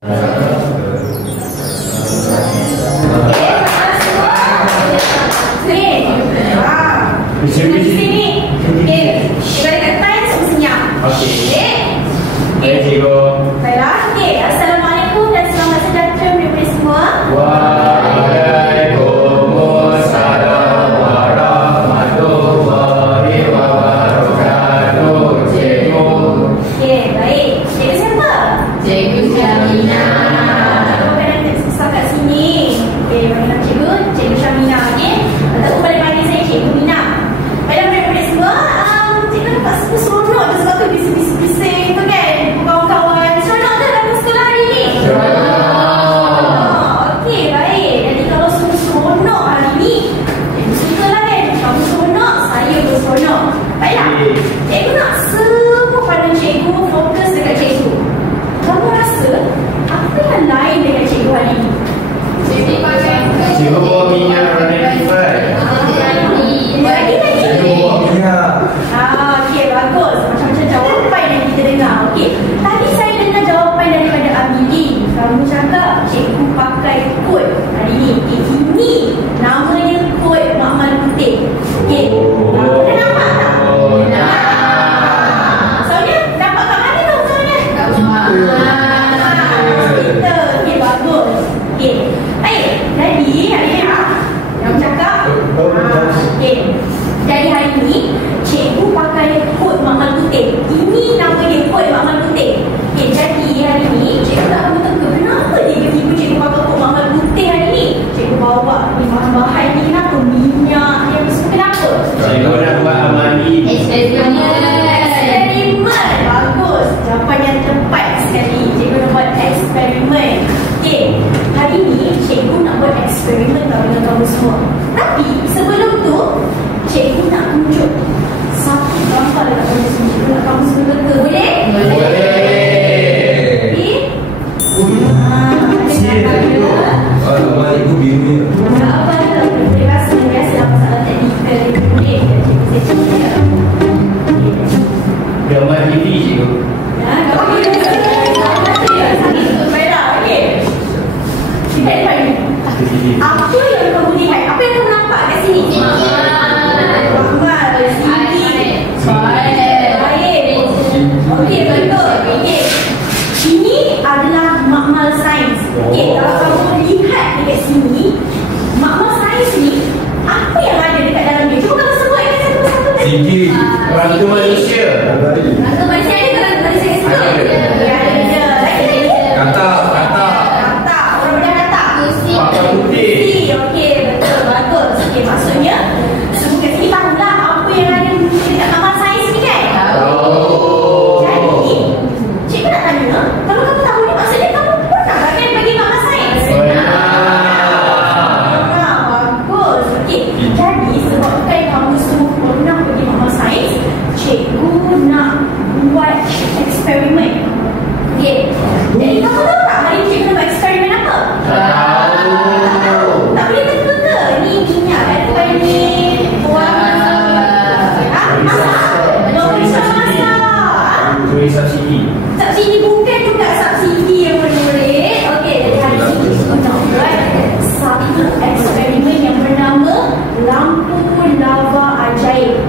Assalamualaikum dan selamat sejahtera kepada semua. Waalaikumsalam warahmatullahi wabarakatuh. Cikgu. Baik. Cikgu siapa? Cikgu Syamina. Cikgu pada setakat sini. Bagi nama cikgu, Cikgu Syamina. Ataupun boleh panggil saya Cikgu Mina. Baiklah kepada semua, cikgu nampak seronok tu sebab tu bising-bising tu kan. Kawan-kawan, seronok tak dalam sekolah hari ni? Okey, baik. Jadi kalau semua seronok hari ni, cikgu suka lah kan. Kamu seronok, saya pun seronok. Baiklah, cikgu nak semua pandang cikgu fokus dekat cikgu. Kamu rasa apa yang lain dengan cikgu hari ni? Cikgu pakai Cikgu bawa minyak Ranifai. Cikgu bawa minyak. Okey, bagus. Macam-macam jawapan yang kita dengar. Okey, tadi saya dengar jawapan daripada Amili. Kamu cakap cikgu pakai kod hari ni. Ini namanya kod Makmal Putih. Okey, dah nampak tak? Soalnya nampak kat mana tu soalnya? kat rumah. Okey, bagus. Okey, baik. Jadi hari ni kamu cakap okey. Jadi hari ni cikgu pakai kod Makmal Putih. Ini nama dia, kod Makmal Putih. Okey, jadi hari ni cikgu nak kamu teka kenapa tiba-tiba cikgu pakai kod Makmal Putih hari ni. Cikgu bawa ni bahan-bahan ni kenapa? Minyak yang semua kenapa? Cikgu nak buat amali. Eksperimen. Bagus. Jawapan yang tepat sekali. Cikgu nak buat eksperimen. Okey, hari ni cikgu nak buat eksperimen tau dengan kamu semua. Tapi sebelum tu cikgu nak tunjuk satu gambar dekat kamu semua. Cikgu nak kamu semua teka. Boleh? Boleh. Okey. Gambar ibu biru. Tak apa lah. Boleh rasa biasalah masalah teknikal. Boleh. Cikgu saya cuba. Gambar TV cikgu. Gambar biru. Baiklah. Okey. Kita lihat ni. Apa yang kamu lihat? Apa yang kamu nampak kat sini? Makmal, Siti. Baik. Okey, betul. Okey. Ini adalah makmal sains. Okey, kalau kamu lihat dekat sini, makmal sains ni, apa yang ada dekat dalam dia? Cuba kamu sebut satu-satu. Tinggi. Rangka manusia. Rangka manusia ada ke rangka manusia kat situ? Ya, ada. Lagi. Katak. Katak. Orang bedah katak. Pakar putih. Okey, betul, bagus. Okey, maksudnya semua kat sini tahulah apa yang ada dekat makmal sains ni kan? Jadi, cikgu nak tanya, kalau kamu tahu ni maksudnya kamu pernah kan bagi makmal sains? Bagus. Okey, jadi sebabkan kamu semua pernah pergi makmal sains, cikgu nak buat eksperimen. Okey, jadi kamu tahu tak hari ni cikgu nak buat eksperimen apa? Tak boleh teka ke? Ni minyak kan? Bukan ni warna. Tulis subsidi. Subsidi bukan juga subsidi yang menarik. Okey, jadi hari ini kita nak buat satu eksperimen yang bernama lampu lava ajaib.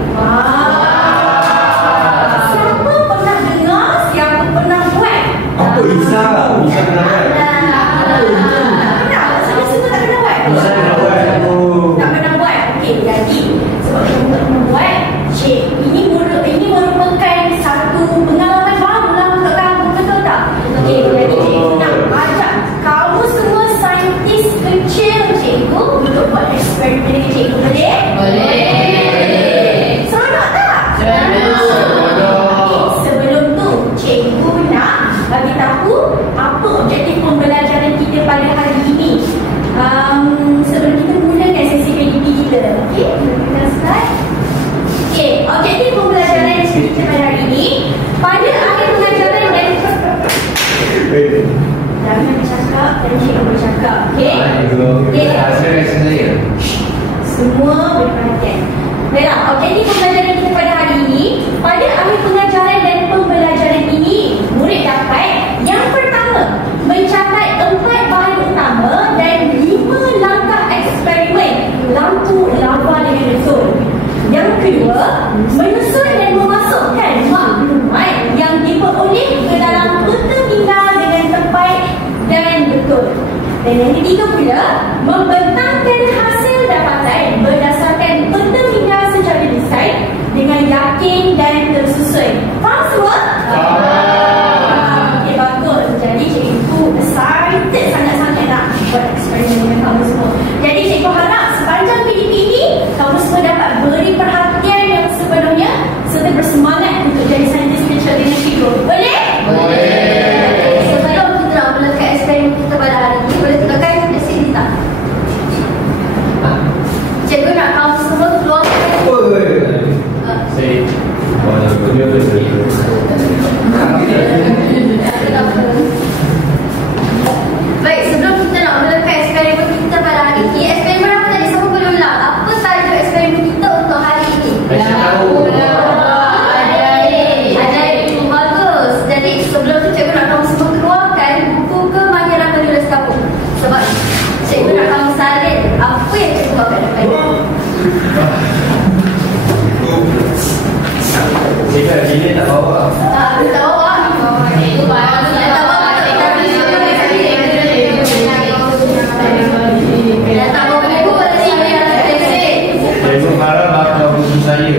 Siapa pernah dengar? Siapa pernah buat? Apa Isa? Isa pernah buat. Pernah? Maksudnya semua tak pernah buat? Isa pernah buat. Tak pernah buat. Okey, jadi sebab kamu tak pernah buat, ini merupakan satu pengalaman baru lah untuk kamu, betul tak? Okey, jadi cikgu nak ajak kamu semua saintis kecil cikgu untuk buat eksperimen dengan cikgu. Boleh? Boleh. Seronok tak? Seronok. Sebelum tu, cikgu nak bagi tahu apa objektif pembelajaran kita pada hari ini. Sebelum kita mulakan sesi PDP kita. Okey, kita start. Okey, objektif pembelajaran kita pada hari ini, pada akhir pengajaran dan jangan bercakap dan cikgu bercakap. Okey? Okey. Semua berperhatian. Baiklah, objektif pembelajaran kita pada hari ini, pada akhir pengajaran dan pembelajaran ini, murid dapat yang pertama mencapai Dan yang ketiga pula, membentangkan hasil dapatan berdasarkan penterminal secara desain dengan yakin dan tersusun. Faham semua? Okey, bagus. Jadi cikgu excited sangat-sangat nak buat eksperimen dengan kamu semua. Jadi cikgu harap sepanjang PDP ini kamu semua dapat beri perhatian yang sepenuhnya serta bersemangat untuk jadi saintis special dengan cikgu. Boleh? Boleh. Sebelum kita nak mulakan eksperimen kita pada hari ini, boleh tekan di sini tak? Cikgu nak kamu semua keluarkan. Saya dia betul. Baik, sebelum kita nak mulakan eksperimen kita pada hari ini, eksperimen apa tadi? Siapa boleh ulang? Apa tajuk eksperimen kita untuk hari ini? Saya tahu. Ajaib. Bagus. Jadi sebelum tu cikgu nak kamu semua keluarkan buku kemahiran menulis kamu. Sebab cikgu nak kamu salin apa yang cikgu buat kat depan ni. Jika ini tak bawa. Tak bawa. Itu barang tak bawa. Tak bawa buku pada sini. Saya marah bakal buku saya.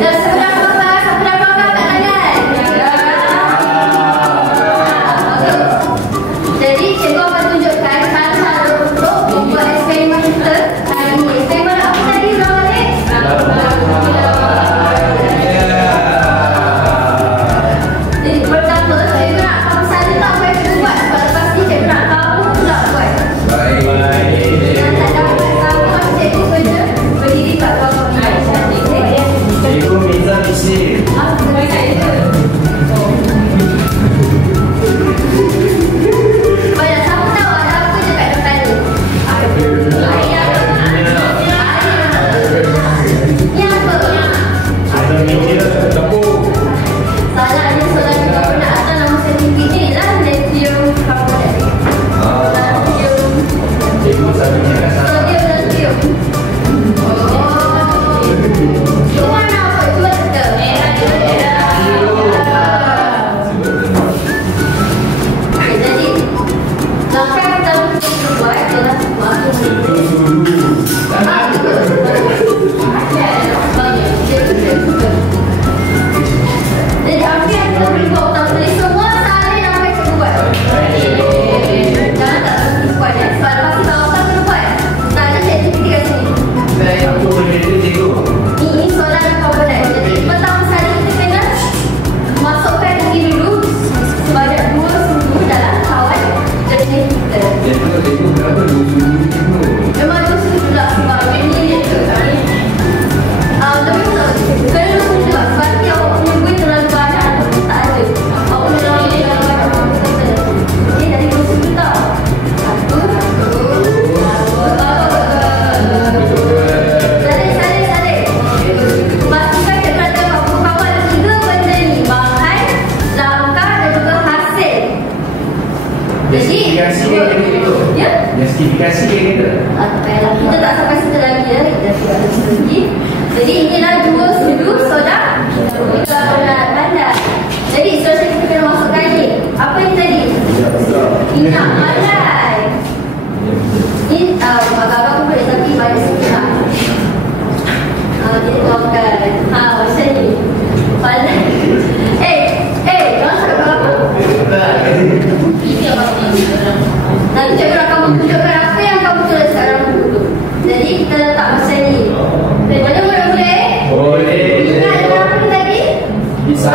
Dan sebelah bawah, sebelah bawah kat tangan. Jadi cikgu akan tunjukkan cara untuk membuat eksperimen kita hari ini. Eksperimen apa tadi, Ronald? Jadi pertama, cikgu nak kamu salin tak apa yang cikgu buat. Sebab lepas ni cikgu nak kamu pula buat. Dan tak dapat sama cikgu kena berdiri kat bawah ni. Cikgu minta misi. Banyak siapa tahu ada apa je kat depan tu? Ni apa? Ada meja tepung. Salah ni soalan karbonat atau nama sertifikat ni lah lithium karbonat. Lithium. Cikgu satu cakap salah. Sodium dan lithium. Itu warna apa? Itu warna merah. Okay, jadi langkah pertama kita buat ialah jadi apa yang kita boleh buat utama tadi semua salin apa yang cikgu buat. Jangan tak berhenti buat ya. Sebab lepas kita otak kena buat. Tak ada ChatGPT kat sini. Aku boleh itu cikgu. Ini soalan karbonat. Jadi pertama sekali kita kena masukkan ini dulu sebanyak 2 sudu dalam awan jernih kita. Cikgu kenapa dulu cikgu? Memang 2 sudu pula sebab ini dia ke. Tapi tak kena 2 sudu juga sebab nanti awak punya buih terlalu banyak ataupun tak ada. Awak punya terlalu banyak. Okey, dari 2 sudu tau. 1, 2, salin. Pastikan cikgu ada kawan 3 benda ni. Bahan, langkah dan juga hasil. Justifikasi dia kata gitu. Ya? Justifikasi dia kata. Tak payahlah. Kita tak sampai situ lagi ya. Kita tidak ada situ lagi. Jadi inilah 2 sudu soda karbonat anda. Jadi seterusnya kita kena masukkan ni. Apa ni tadi? Minyak malai. Ini agak-agak pun boleh tapi banyak sikit lah. Kita tuangkan. Macam ni. Malai. Jangan cakap apa. Nanti cikgu nak kamu tunjukkan apa yang kamu tulis sekarang dulu. Jadi kita letak macam ni. Mana boleh? Boleh. Ingat apa tadi? Bisa.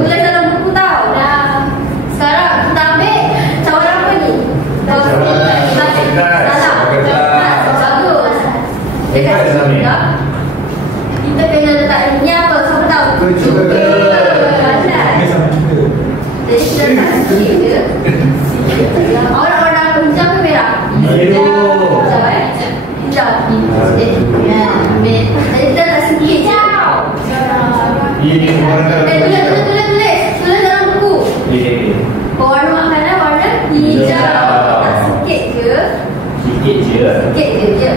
Tulis dalam buku tau. Sekarang kita ambil cawan apa ni? Salah. Bagus. Dekat sini. Kita kena letak ni apa? Siapa tahu? Jadi kita letak sikit je. Awak nak warna hijau ke merah? Biru. Hijau Hijau. Jadi kita letak sikit je. Ini warna. Tulis dalam buku. Ini. Warna makanan warna hijau. Tak sikit je. Sikit je. Sikit je.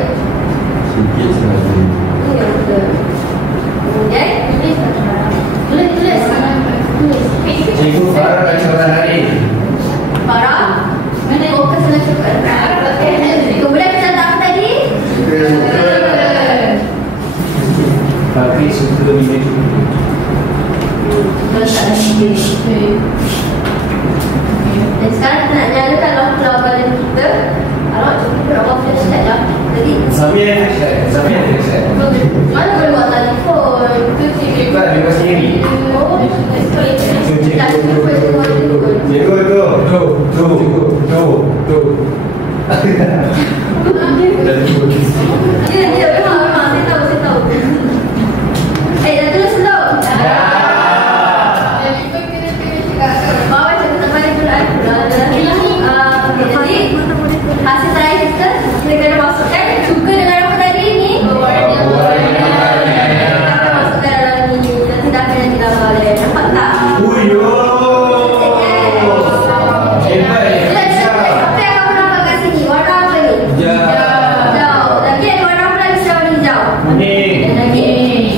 Sikit saja. Ini betul. Kemudian ini tulis suka bina Dan sekarang kita nak nyalakan lampu badan kita. Awak cuba berapa flashlight lah. Jadi Samia flashlight. mana boleh buat telefon? Kita bebas sendiri. Oh, Dia memang saya tahu. Dah terus belum? Bawa macam tak balik Quran. Jadi hasil terakhir kita kena masukkan juga dengan apa tadi ni. Kita masukkan dalam ni. Nanti dah kena digambar oleh. Nampak tak? Apa yang kamu nampak kat sini? Warna apa ni? Hijau. Lagi ada warna apa lagi selain warna hijau? Lagi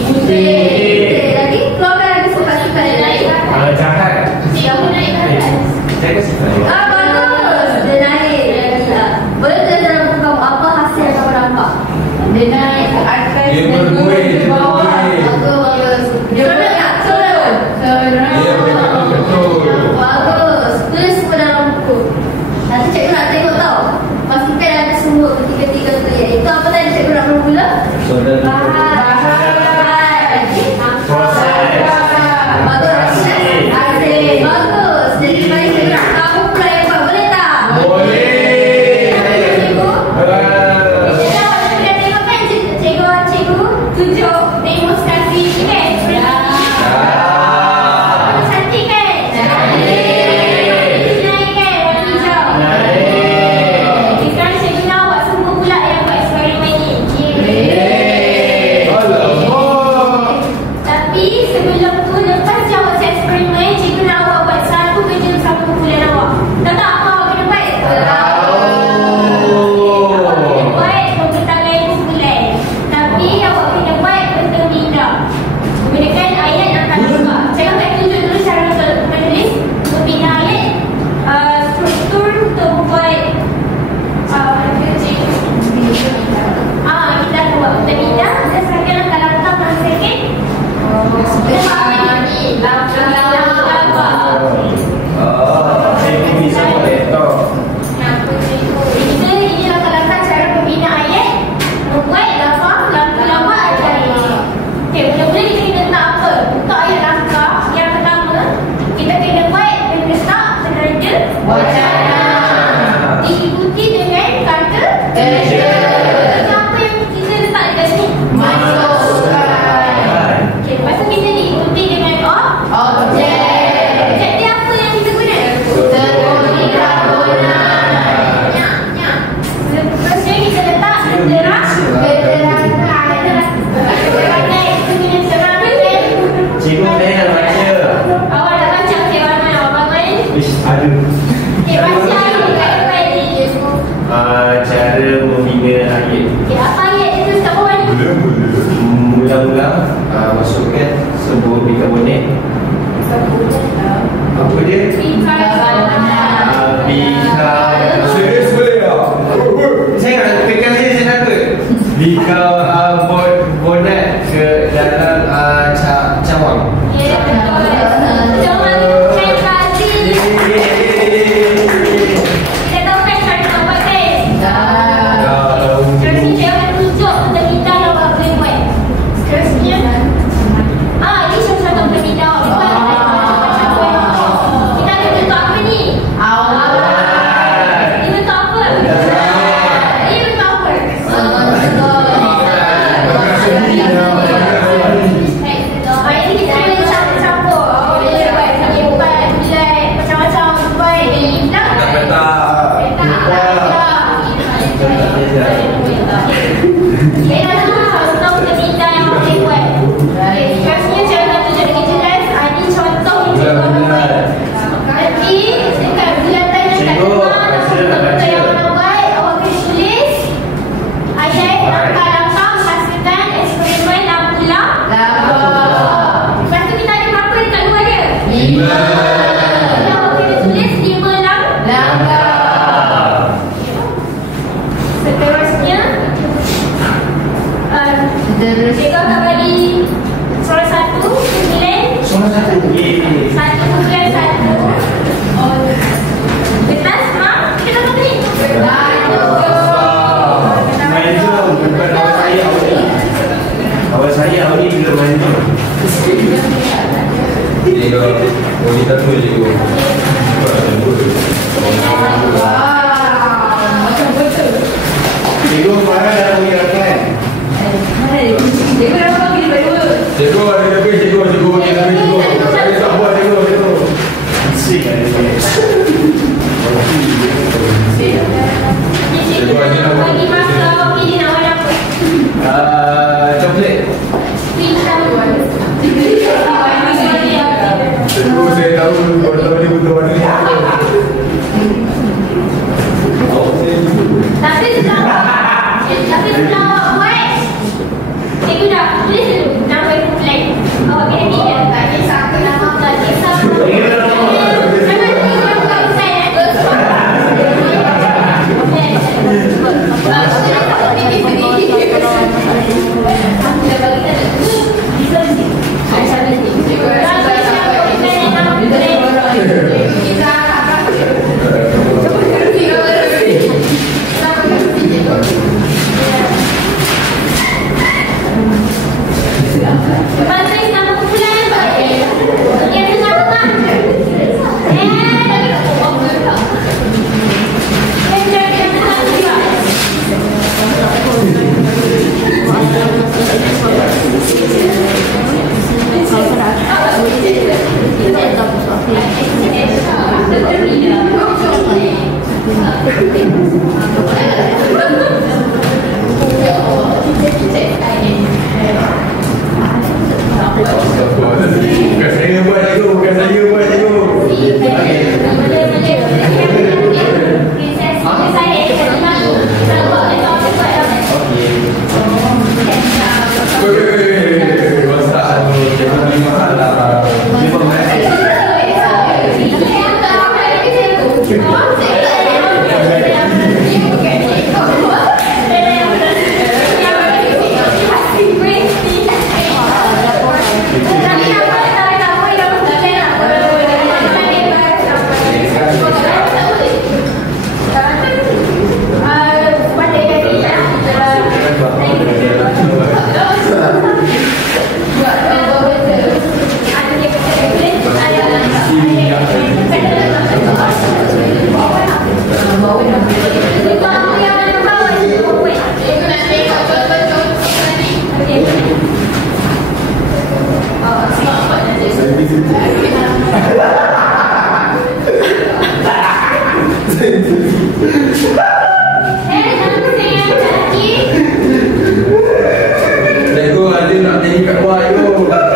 putih. Lagi keluarkan lagi suka-suka yang lain. Jahat. Kamu naik ke atas. Saya kasi tahu. Bagus. Dia naik lagi lah. Boleh tak dalam buku kamu apa hasil yang kamu nampak? Dia naik ke atas. Dia berbuih, dia bawah. berbuih. Bagus. Dia boleh tak? Turun. Dia betul. Bagus. Tulis semua dalam buku. Nanti cikgu nak tengok tau. Pastikan ada semua ketiga-tiga tu. Itu apa tadi cikgu nak bermula? Bagus. Jadi mari kita kamu pula yang buat. Boleh tak? Cikgu. Kita tengok kan cikgu tunjuk demonstrasi ni kan? Cantik kan? Naik kan? Warna hijau. Okay, sekarang cikgu nak awak semua pula yang buat eksperimen ni. Tapi sebelum tu, lepas je awak buat eksperimen, cikgu nak awak buat satu kerja bersama kumpulan awak. Tahu tak apa awak kena buat? Awak kena buat pembentangkan kumpulan. Tapi awak kena buat bentang minda. Menggunakan ayat yang akan nampak. Cikgu akan tunjuk dulu cara menulis, membina ayat, struktur untuk membuat kita akan buat bentang minda. Dan sekarang langkah-langkah menghasilkan Saya bisa buat laptop. Ini langkah-langkah cara pembina ayat, membuat lafaz lampu-lampu ajaib. Okey, mula-mula kita kena letak apa? Untuk ayat langkah yang pertama, kita kena buat dan letak penanda wacana. Diikuti dengan kata kerja. Apa yang kita letak dekat sini? Okey, lepas tu kita diikuti dengan objek. Objek dia apa yang kita guna? Terusnya kita letak genderang. Cikgu saya nak baca. Awak dah baca okey warna awak bangun. Aduh. Okey, baca kat ni. Cara membina ayat. Okey, apa ayat itu kat bawah ni? Mula-mula masukkan sebuah bikarbonat. Apa dia? Serius boleh tak? Saya nak pegang saya takut. Bikarbonat ke dalam cawang. Ya, betul. Cuma saya kasih. Kita tahu kan cara nak buat kan? Seterusnya saya akan tunjuk bentang minda yang awak boleh buat. Seterusnya ini satu-satu bentang minda awak boleh buat. Kita ada bentuk apa ni? Ini bentuk apa? Ini bentuk apa? Hari ni kita boleh campur-campur. Boleh buat segi empat, bulat, macam-macam buat. Hilang tak? Okay, dah contoh bentang minda yang awak boleh buat. Okay, seterusnya saya akan tunjuk lagi jelas. Ini contoh yang cikgu akan buat. Nanti dekat bulatan yang kat rumah, betul yang awak nak buat, awak kena tulis ayat langkah-langkah menghasilkan eksperimen lampu-lampu. Lepas tu kita ada berapa dekat luar dia? 5. Awak kena tulis 5 langkah. Seterusnya cikgu akan bagi satu. Satu bukan satu. Oh. Betas, mak? Kita tak boleh. Main jom, bukan awal saya awal ni. Awal saya awal ni bila main jom. Ini kalau wanita tu je tu. Macam betul. Cikgu mana dah pergi rakan? Cikgu dah pergi berdua. Cikgu ada lebih cikgu bagi lebih cikgu. Saya tak buat cikgu. Sik ada ni. Cikgu bagi masa, okey dia nak warna apa? Coklat. Pink sama. Cikgu saya tahu kalau dia butuh warna ni. Tapi setelah awak buat, cikgu dah tulis dulu nama ibu plan. Awak kena ingat. Tak kisah ke nama, tak kisah. Jangan cikgu yang bukan plan. Bukan saya buat cikgu. Cikgu ada nak nyanyi kat luar cikgu. Awal.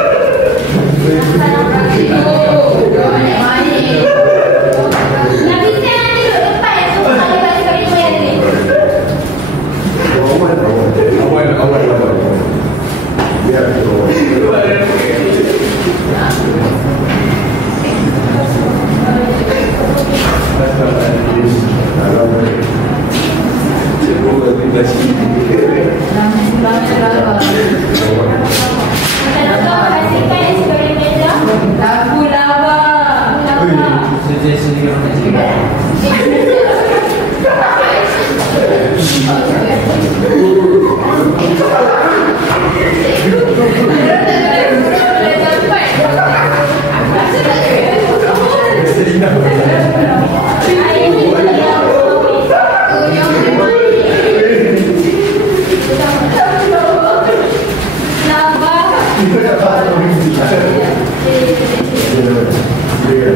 Biar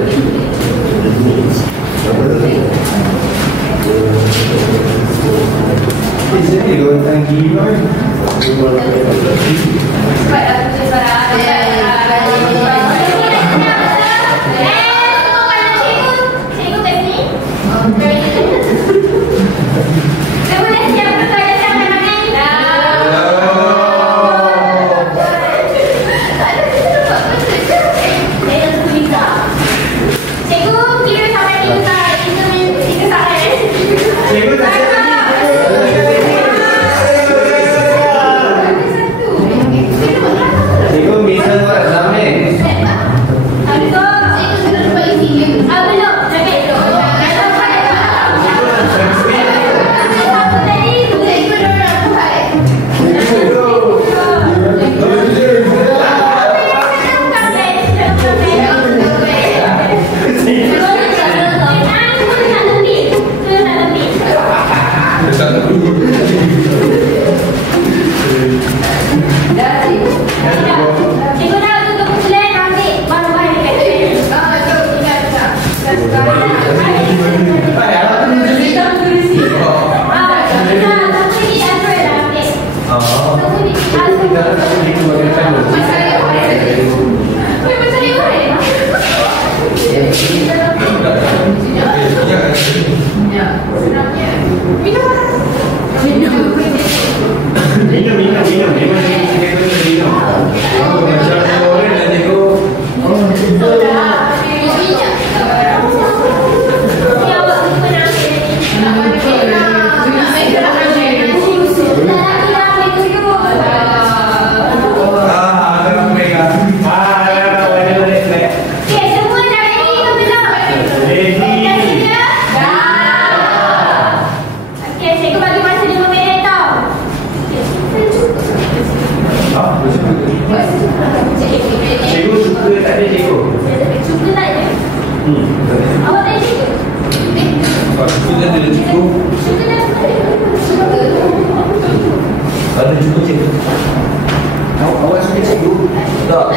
Tak.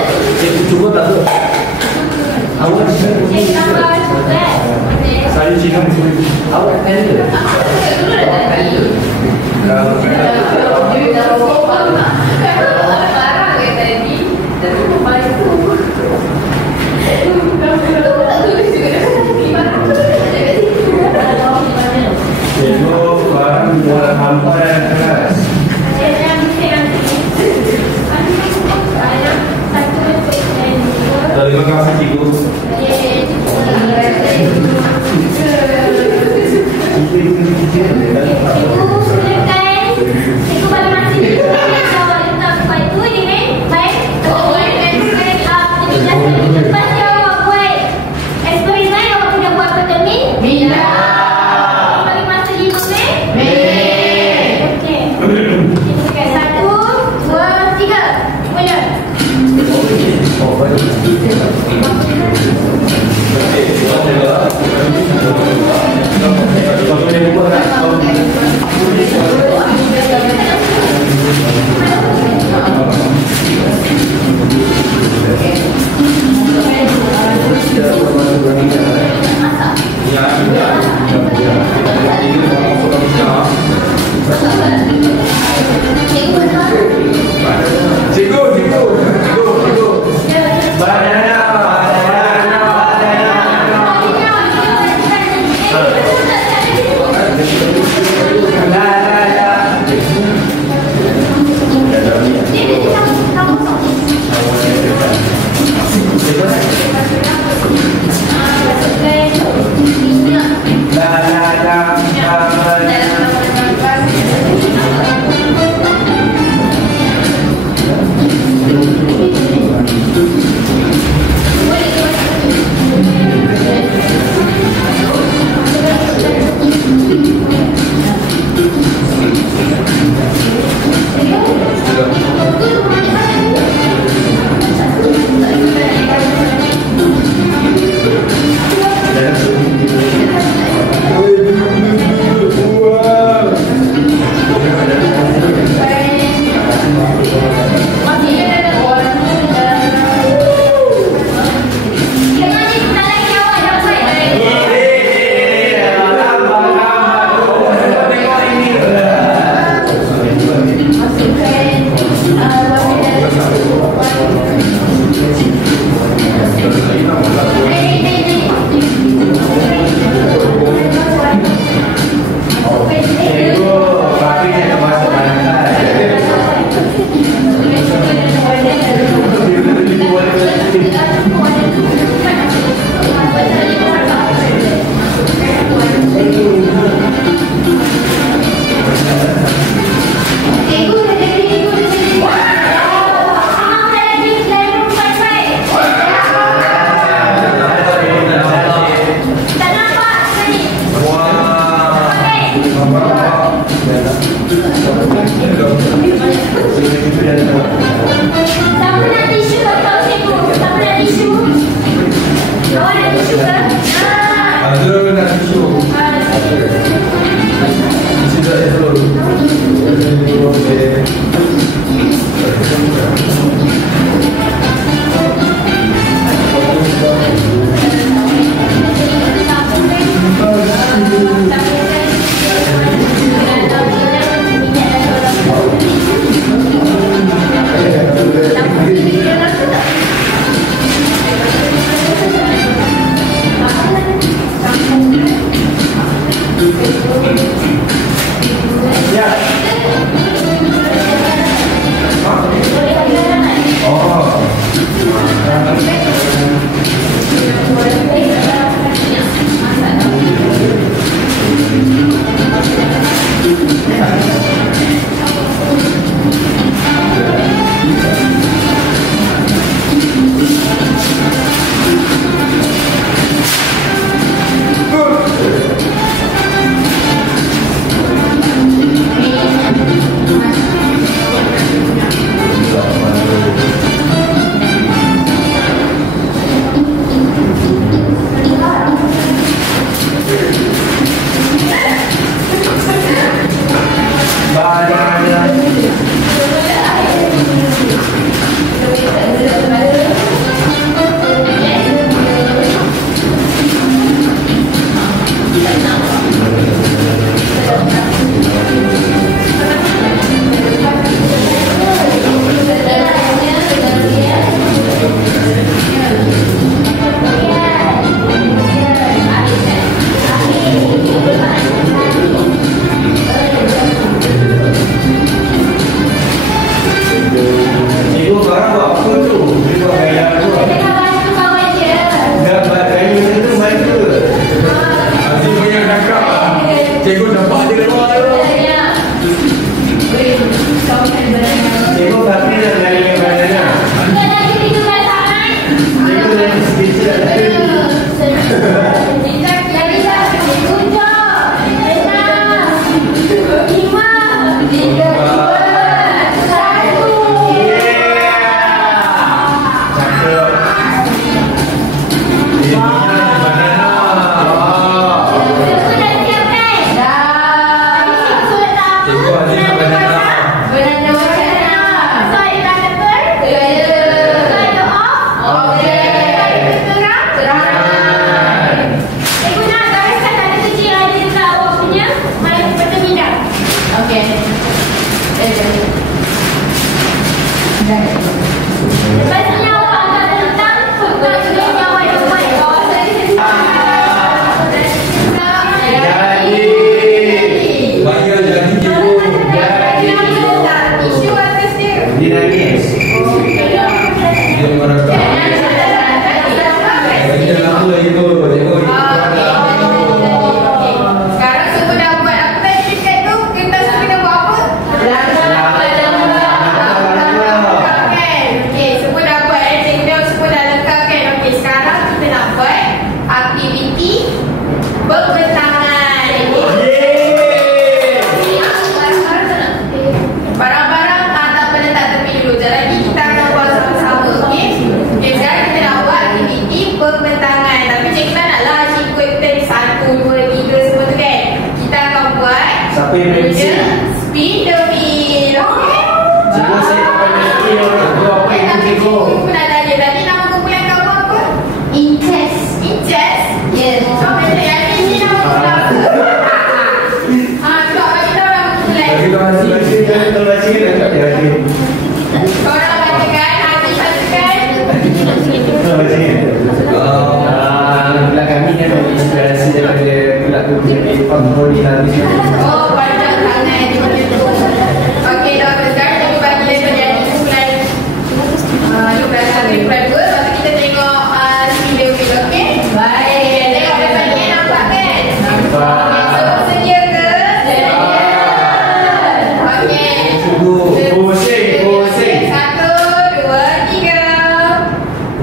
Cuba tak tu. Awak Cik tambah coklat. saya cina awak tender. Terima kasih cikgu. Cikgu silakan. Cikgu bagi masa dulu. Jawab letak buat itu dengan baik. Lepas jawab buat eksperimen yang awak tidak buat betul ni. Bila. Bagi masa 5 minit. Okey. Silakan 1, 2, 3. Mula. Contohnya buku tak?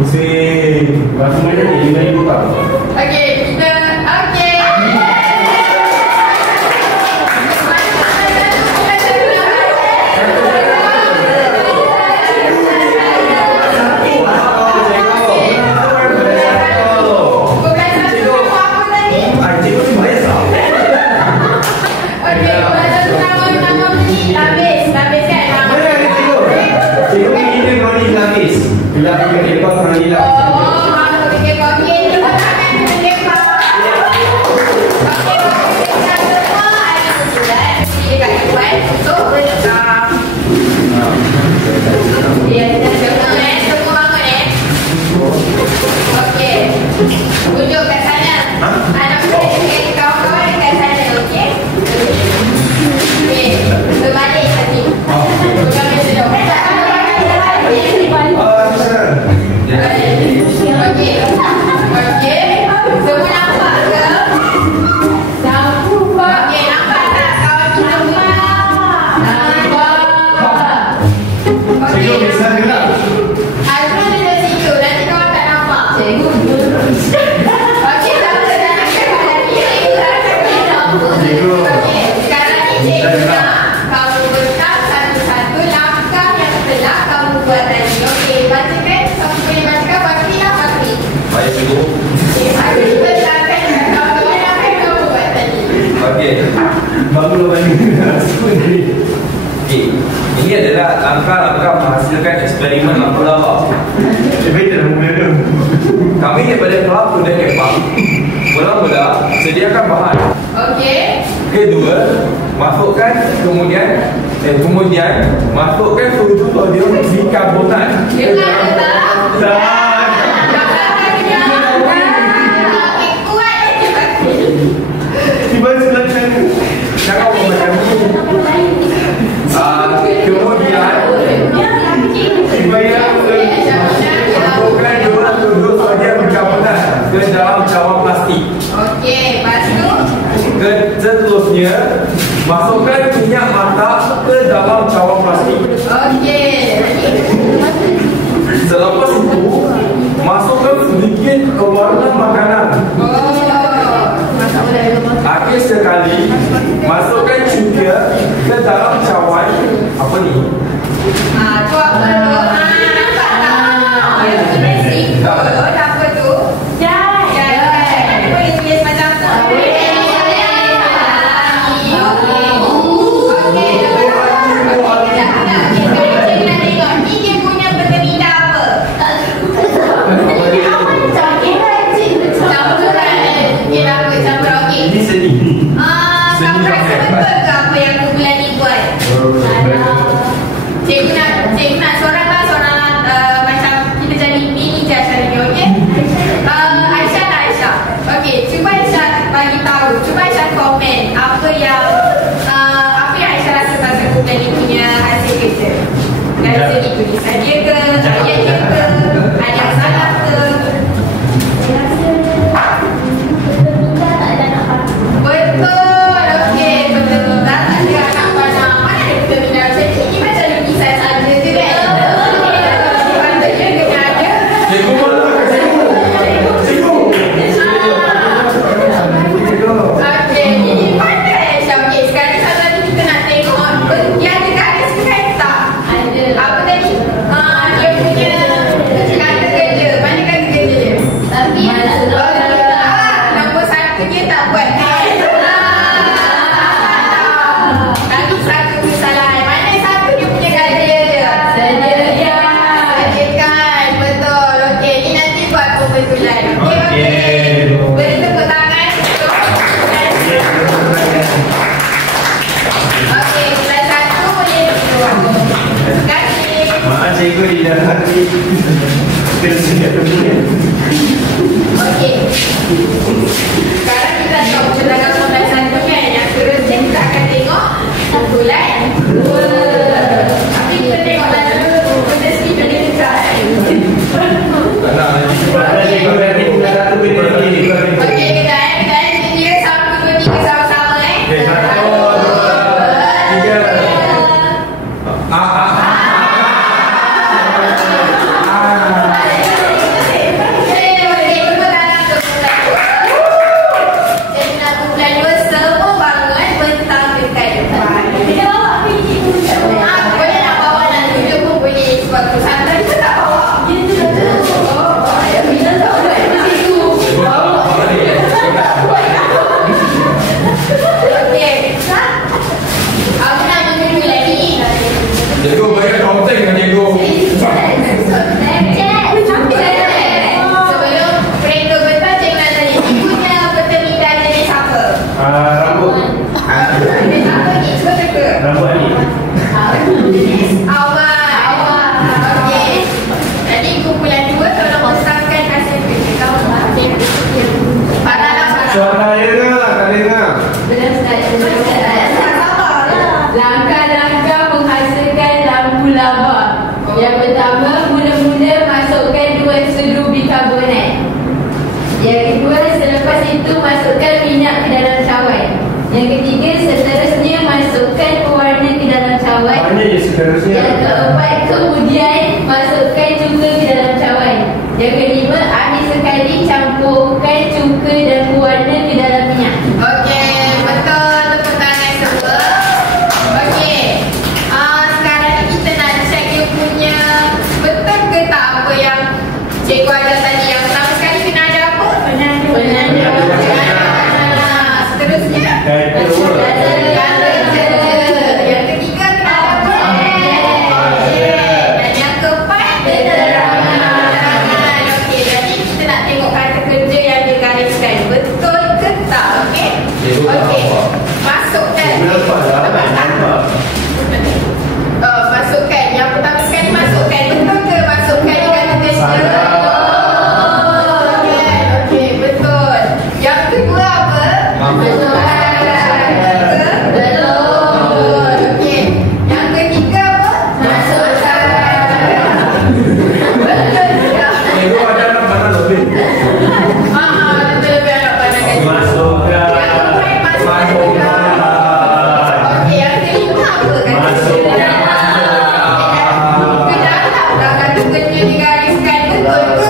Pusing. Lepas tu mana ni? 5,000 tau. Okey, kita okey. Tunjuk kat sana. Anak saya kawan-kawan kat sana, okey? Okey, berbalik tadi. Bukan macam tu. Okey. Okey. Semua nampak ke? Nampak. Okey, nampak tak kawan kita punya? Nampak. Cikgu bisa ke tak? Azrul ada situ. Nanti kawan tak nampak. Cikgu. Okey, tak apa. Cikgu. Okey, sekarang ni cikgu nak kamu bentak satu-satu langkah yang telah kamu buat tadi. Okey, bacakan. Kamu boleh bacakan. Pastilah pasti. Baik, cikgu. Okey, hari bentakkan kawan-kawan apa yang kamu buat tadi. Okey. Baru lepas ni. Okey. Ini adalah langkah-langkah menghasilkan eksperimen lampu lava. Betul mula tu. Kami daripada kelapa dan kepang. Mula-mula sediakan bahan. Okey. Kedua, masukkan kemudian masukkan susu sodium bikarbonat. Dengar ke tak? Tak. Okey, kuat je pasti. Tiba sebelah sana. Jangan buat macam ni. Kemudian tiba yang masukkan dua susu sodium bikarbonat ke dalam cawan plastik. Okey, lepas tu Seterusnya, masukkan minyak masak ke dalam cawan plastik. okey. Selepas itu, masukkan sedikit pewarna makanan. Akhir sekali, masukkan cuka ke dalam cawan. Apa ni? Tu apa tu? Nampak tak? Itu basic tu. Apa tu? Jangan. Boleh tulis macam tu. Ini seni. Sampai betul ke apa yang kumpulan ni buat? Cikgu nak seorang macam kita jadi mini judge hari ni, okey? Aisyah. Okey, cuba Aisyah bagi tahu, cuba Aisyah komen apa yang Aisyah rasa pasal kumpulan ni punya hasil kerja. Dari segi tulisan dia ke, ayat dia ke, ada yang salah ke? Betul, okey, betul tak ada anak panah. Mana ada betul minat macam ni? Ini macam lukisan saja je kan? Patutnya kena ada. Cikgu mana? Cikgu. Okey, ini pandai Aisyah. Okey, sekarang satu lagi kita nak tengok yang dekat ada slide tak? Ada. Apa tadi? Dia punya kata kerja. Mana kata kerja dia? Tapi nombor satu dia tak buat. Lagi satu kesalahan. Mana satu dia punya kata kerja? Sediakan. Betul. Okey, ni nanti buat pembetulan. Okey. Beri tepuk tangan. Okey, kelas satu boleh duduk. Terima kasih. Mak cikgu di dalam hati. Tersedia dunia. Okey. Sekarang kita tengok pendagang kelas satu kan. Yang terusnya kita akan tengok kumpulan 2. Tapi kita tengoklah dulu benda sikit dia dekat. Tak nak nanti. Cikgu berarti bukan satu benda lagi. Okey, kita kira 1, 2, 3 sama-sama Okey, 1, 2, 3. seterusnya. Yang keempat, kemudian masukkan cuka ke dalam cawan. Yang kelima, akhir sekali campurkan cuka dan pewarna ke dalam minyak. Okey, betul. Tepuk tangan semua. Okey. Sekarang ni kita nak check dia punya betul ke tak apa yang cikgu ajar tadi. Yang pertama sekali kena ada apa? Penanda. Seterusnya yang ketiga kena ada apa? Dan yang keempat keterangan. Okey, jadi kita nak tengok kata kerja yang digariskan. Betul ke tak? Okey. Okey. Masukkan. Masukkan. Yang pertama sekali masukkan. Betul ke masukkan kata kerja? Okey, betul. Yang kedua apa? Betul. Okey. Yang ketiga apa? Masukkan. Betul tak? Cikgu ada anak mana lebih? Betul lebih anak pandangan. Masukkan. Okey, yang kelima apa kata kerja? Kenapa kata kerja digariskan? Betul ke?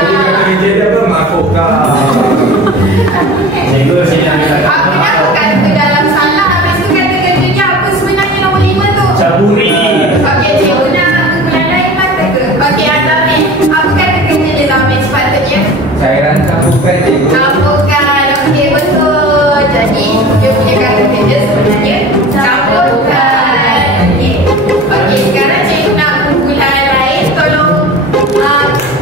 Jadi kata kerja dia apa? Masukkan. Cikgu saya nak Kenapa kata dalam salah? Habis tu kata kerjanya apa sebenarnya nombor 5 tu? caburi. Okey, cikgu nak kumpulan lain mata ke? Okey, Azamin. Apa kata kerja dia Zamin sepatutnya? Cairan campurkan cikgu. Campurkan. Okey, betul. Jadi, dia punya kata kerja sebenarnya campurkan. Okey. Okey, sekarang cikgu nak kumpulan lain. Tolong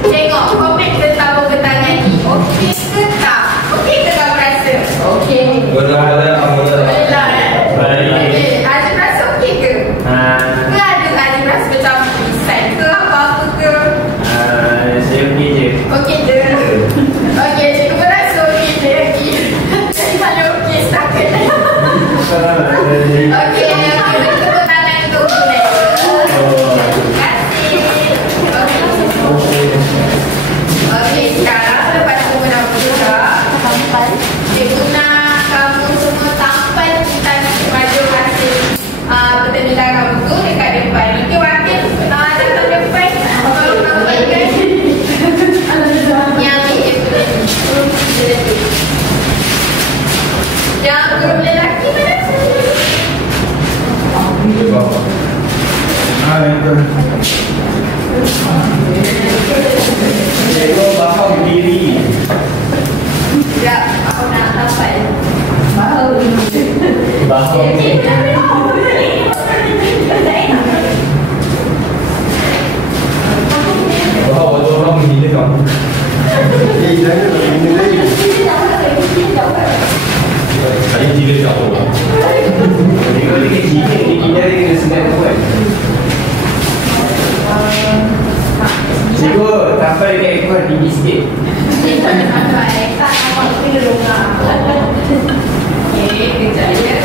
tengok komen tentang pembentangan ni. Okey ke tak? Okey ke kamu rasa? Okey. Boleh. Baik. Okey, Azim rasa okey ke? Ke ada Azim rasa macam design ke apa-apa ke? Saya okey je. Okey je. Okey, cikgu pun rasa okey je. Jadi paling okey setakat. Okey, tepuk tangan untuk kumpulan. Terima kasih. Okey, sekarang lepas kamu dah buka, cikgu nak kamu semua tampal tentang baju hasil pertandingan kamu tu dekat depan. Okey, wakil datang depan. Tolong kamu berikan. Ni ambil dia punya ni. Yang guru lelaki mana? Cikgu faham diri. Sekejap, aku nak tampal. Bahu. Faham diri. Wah, orang menghina kamu. Saya gila kau. Cikgu ni gila, ni gila dia kena senang buat. Cikgu, tampal dekat ekor tinggi sikit. Cikgu nak tampal. Tak nampak kena dongak. Okey, kejap ya.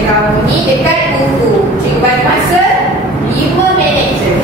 Kamu ni dekat buku. Cikgu bagi masa 5 minit je.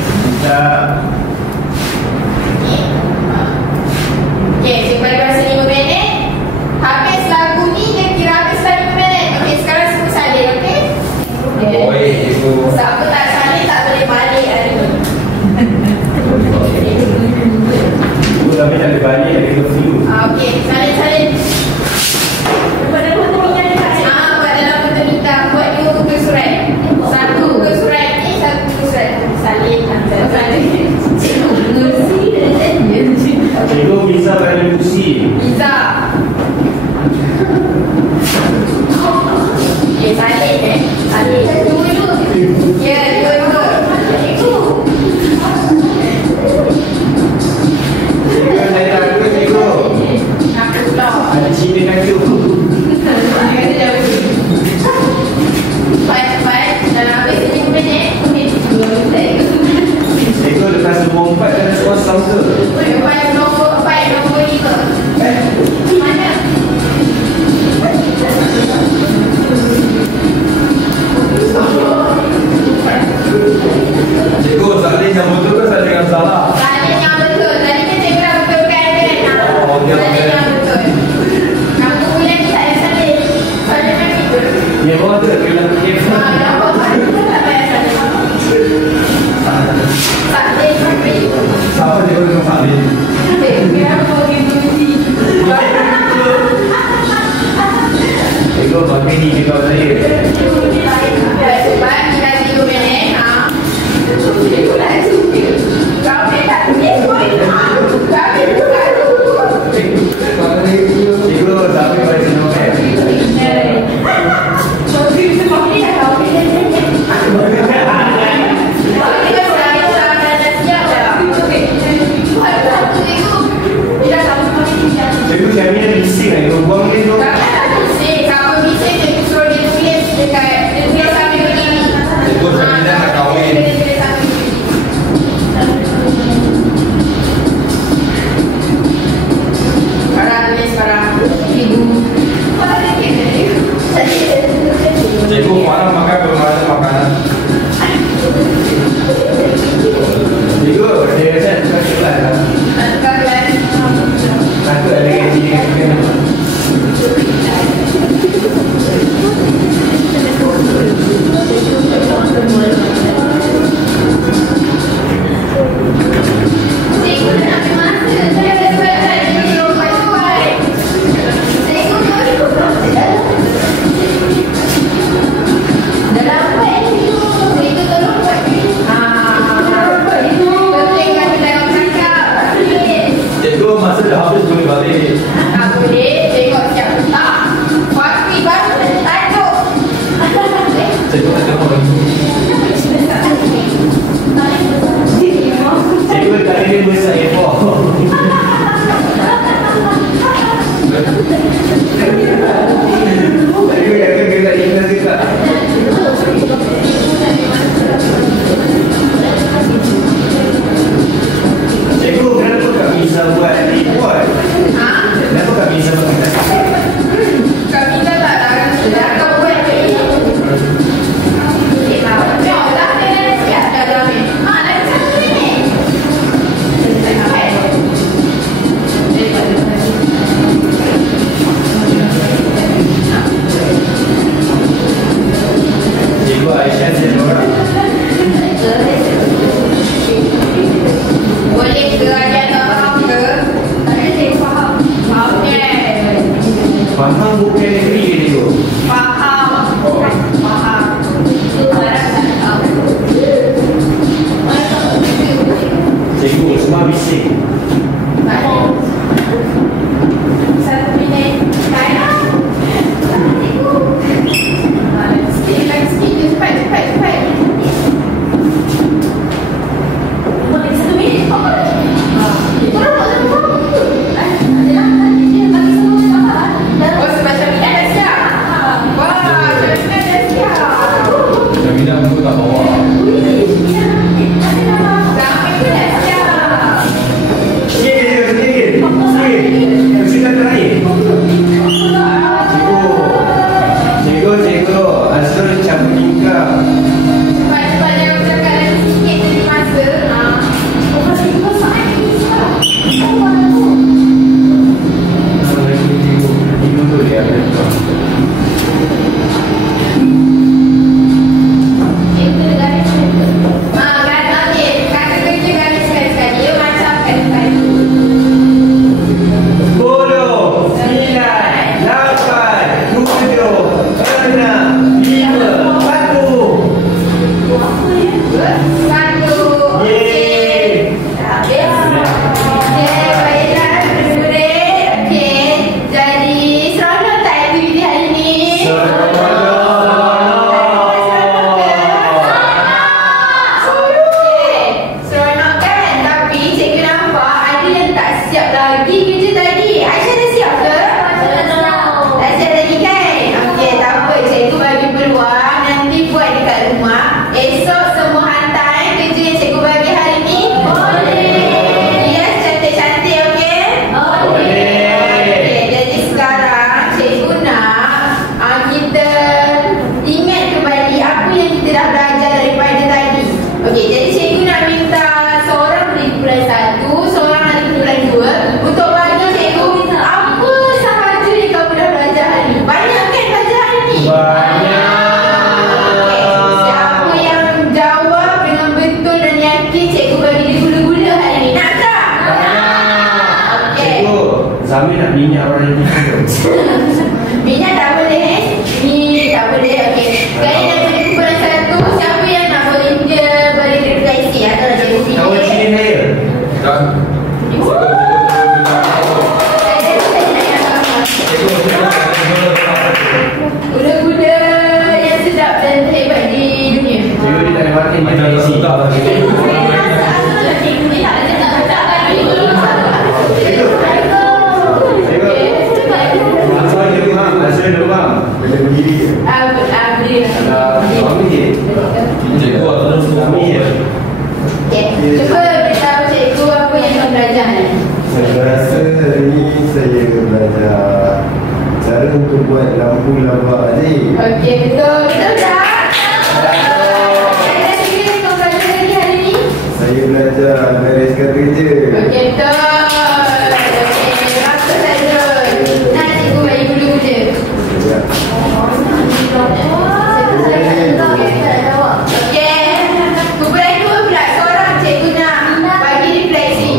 Apa dia boleh salin? Cikgu bagi ni kita saya. Sebab kita 3 minit. Cikgu dah suka. Kau ni tak boleh poin. Kau ni bukan. Cikgu sampai pada nombor. Cikgu kami ada bising lagi. Buang ni tu. Cikgu kami dah nak kahwin. Cikgu mana makan bermana makanan. Cikgu dia kata bukan kelas lah. Takut ada gaji kan. Cikgu masa dah habis boleh balik. Tak boleh, tengok siap tak. Waktu baru tajuk. Cikgu tak tahu lagi. Cikgu tak ada besar A4. Cikgu yang kena ikhlas kita. Cikgu kenapa tak bisa buat report? Kenapa tak bisa buat Kami tak larang sudah kau buat ni. Tengok lah dengan siap dah dalam ni. Lagi 1 minit. Cikgu Aisyah siapa orang? Boleh ke ajar tak faham ke? Tak ada saya faham. Faham ni. Faham bukan negeri ke cikgu? Faham. Faham. Itu barang tak tahu. Cikgu semua bising. Balik. 1 minit. Kaya. Sikit lagi sikit. Cepat, cepat, cepat. Boleh 1 minit. Apa? Korang buat satu orang. Oh, semacam ni dah siap. Wah, macam ni dah siap. Kami dah pun tak bawa. Sampai tu dah siap. Sikit. Mesti tak terakhir. Cikgu. Asal cabut nikah. Cepat-cepat jangan cakap lagi sikit jadi masa. Oh, masih dua saat ni siap. Assalamualaikum cikgu. Cikgu tu dia ada tuan. Cikgu garis. Okey. Kata kerja garis sekali-sekali. Dia macam sekali-sekali. 10, 9, 8, 7, 6, 5, 1. Satu. Yeay. Habis. Okey, baiklah. Boleh. Okey. Jadi, seronok tak aktiviti hari ni? Seronok kan? Tapi cikgu nampak ada yang tak siap lagi kerja tadi. Aisyah dah siap ke? Dah siap lagi kan? Okey, tak apa. Cikgu bagi peluang. Nanti buat dekat rumah. Esok semua hantar kerja yang cikgu bagi hari ni. Boleh. Yes, cantik-cantik, okey? Okey, jadi sekarang cikgu nak kita ingat kembali apa yang kita dah belajar daripada tadi. Okey, jadi cikgu nak minta seorang beri kumpulan 1, seorang beri kumpulan 2 untuk bagi Sambil nak minyak orang yang Minyak tak boleh Ni tak boleh. Okey. Kali dah boleh kumpulan satu. Siapa yang nak volunteer berrefleksi atau nak cikgu fikir? Kawan sini saya. Dan Kuda-kuda yang sedap dan hebat di dunia. Cikgu ni tak ada mati macam isi. Cuba beritahu cikgu apa yang kau belajar ni. Saya rasa hari ini saya belajar cara untuk buat lampu laba ni. Okey, betul. Betul tak? Saya rasa kau belajar lagi hari ni. Saya belajar bereskan kerja. Okey, betul. Okey, bagus saja. Nak cikgu bagi kuda-kuda. Ya. Okey. Kumpulan dua pula. Seorang cikgu nak bagi refleksi.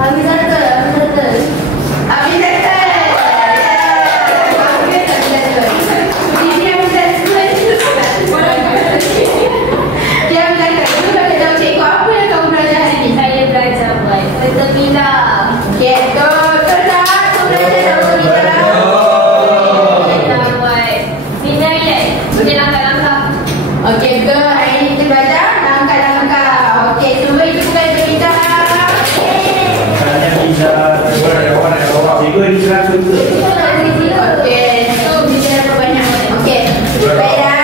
Habis settle. Habis settle. Bagus tak settle. Ini yang settle. Dia belajar. Cuba bagi tahu cikgu apa yang kamu belajar hari ni. Saya belajar buat formula. Okey, betul tak? Kau belajar dalam formula. Kita buat nilai punya langkah-langkah. Okey, betul. Hari ni kita belajar langkah-langkah. Okey, semua itu bukan berita. Hanya bisa. Cikgu ni serasa ke? Okey, so bicara apa banyak. Okey, baiklah.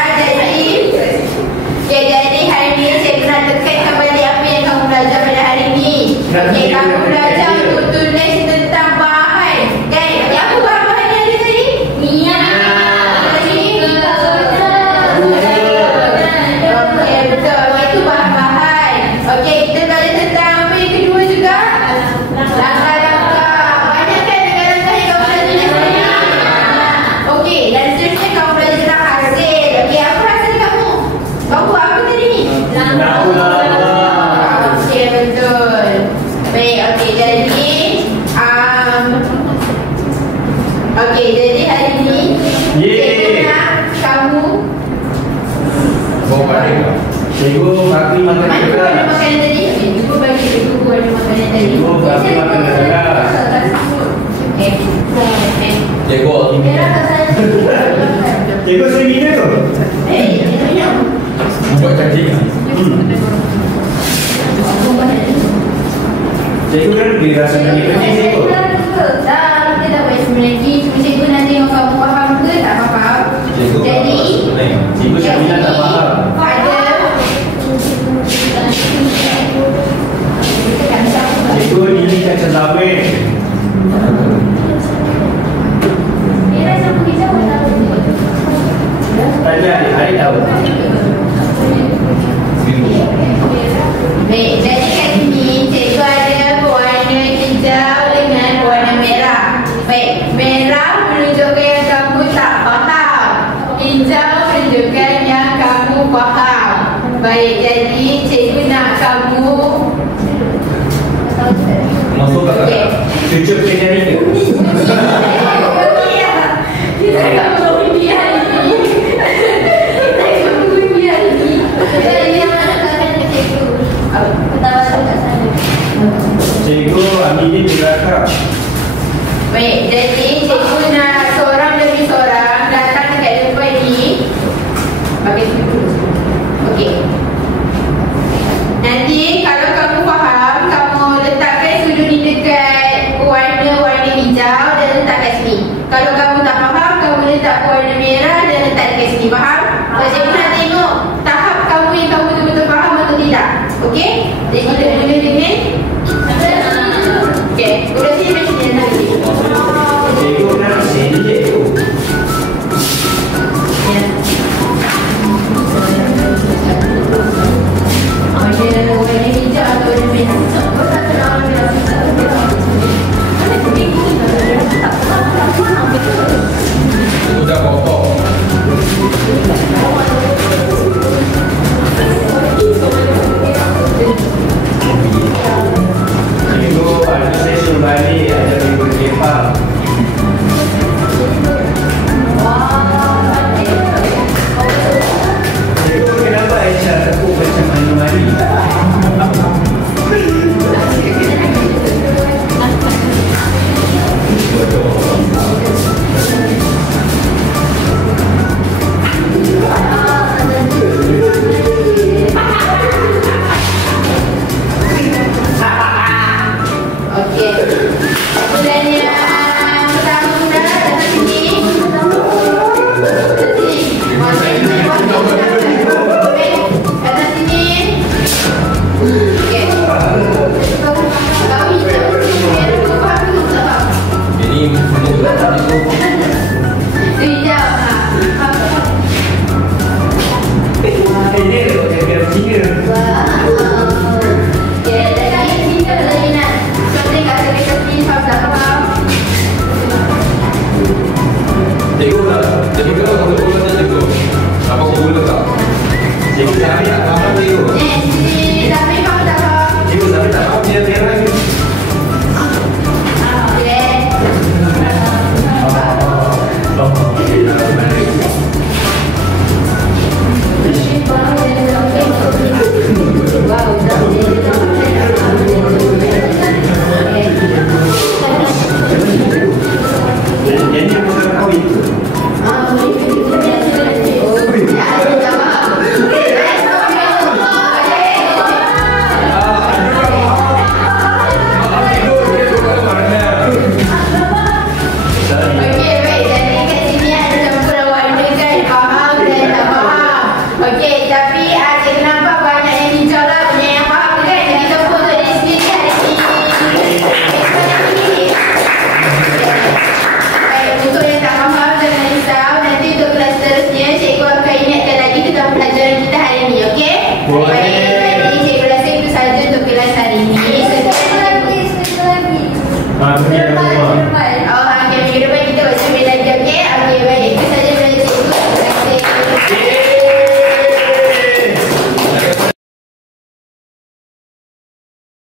Jadi hari ni saya nak tekankan balik apa yang kamu belajar pada hari ni. Okey, kamu belajar untuk tulis tentang bahan. Kan? Apa bahan-bahan yang ada tadi? Okey, betul. Itu bahan-bahan. Okey, kita belajar tentang apa yang kedua juga? Langkah-langkah. Banyak kan langkah-langkah yang kamu belajar ni? Okey, dan seterusnya kamu belajar tentang hasil. Okey, apa hasil kamu? Kamu buat apa tadi ni? Okey, betul. Baik, okey. Jadi okey, jadi hari ni cikgu nak kamu bawa balik. Cikgu bagi makan mana juga. ada makanan tadi? Okey, cikgu bagi cikgu ada makanan tadi. Cikgu bagi makan juga. Okey. Cikgu Cikgu saya minyak tu. Minum. buat janji. Cikgu kan dia rasa nak kerja cikgu. Dah, kita tak boleh sebenarnya. Cuma cikgu nak tengok kamu faham ke tak faham. Cikgu Jadi Cikgu Syamila tak faham. Cikgu ini kan selamat. Tanya adik-adik tahu. Baik, jadi kat sini cikgu ada warna hijau dengan warna merah. Baik, merah menunjukkan yang kamu tak faham. Hijau menunjukkan yang kamu faham. Baik, jadi cikgu nak kamu Masuk kat okey. Cucuk kena ni ke? Kita akan mimpi hari ni. Kita akan mimpi hari ni. Jadi yang mana kata cikgu? Ketawa tu kat sana. Cikgu ambil dia di belakang. Baik, jadi cikgu nak seorang demi seorang datang dekat depan ni. Bagi cikgu. Okey. Nanti kalau kamu faham, kamu letakkan sudu ni dekat warna-warna hijau dan letak kat sini. Kalau kamu tak faham, kamu letak warna merah dan letak dekat sini. Faham? Dan cikgu nak tengok tahap kamu yang kamu betul-betul faham atau tidak. Okey? Jadi kita mula dengan okey, udah sini macam ni nanti. Cikgu nak sini cikgu. Ya. Ada warna hijau atau warna merah. Kau tak kenal warna merah. Sudah kotor. Cikgu ada saya suruh balik Okey.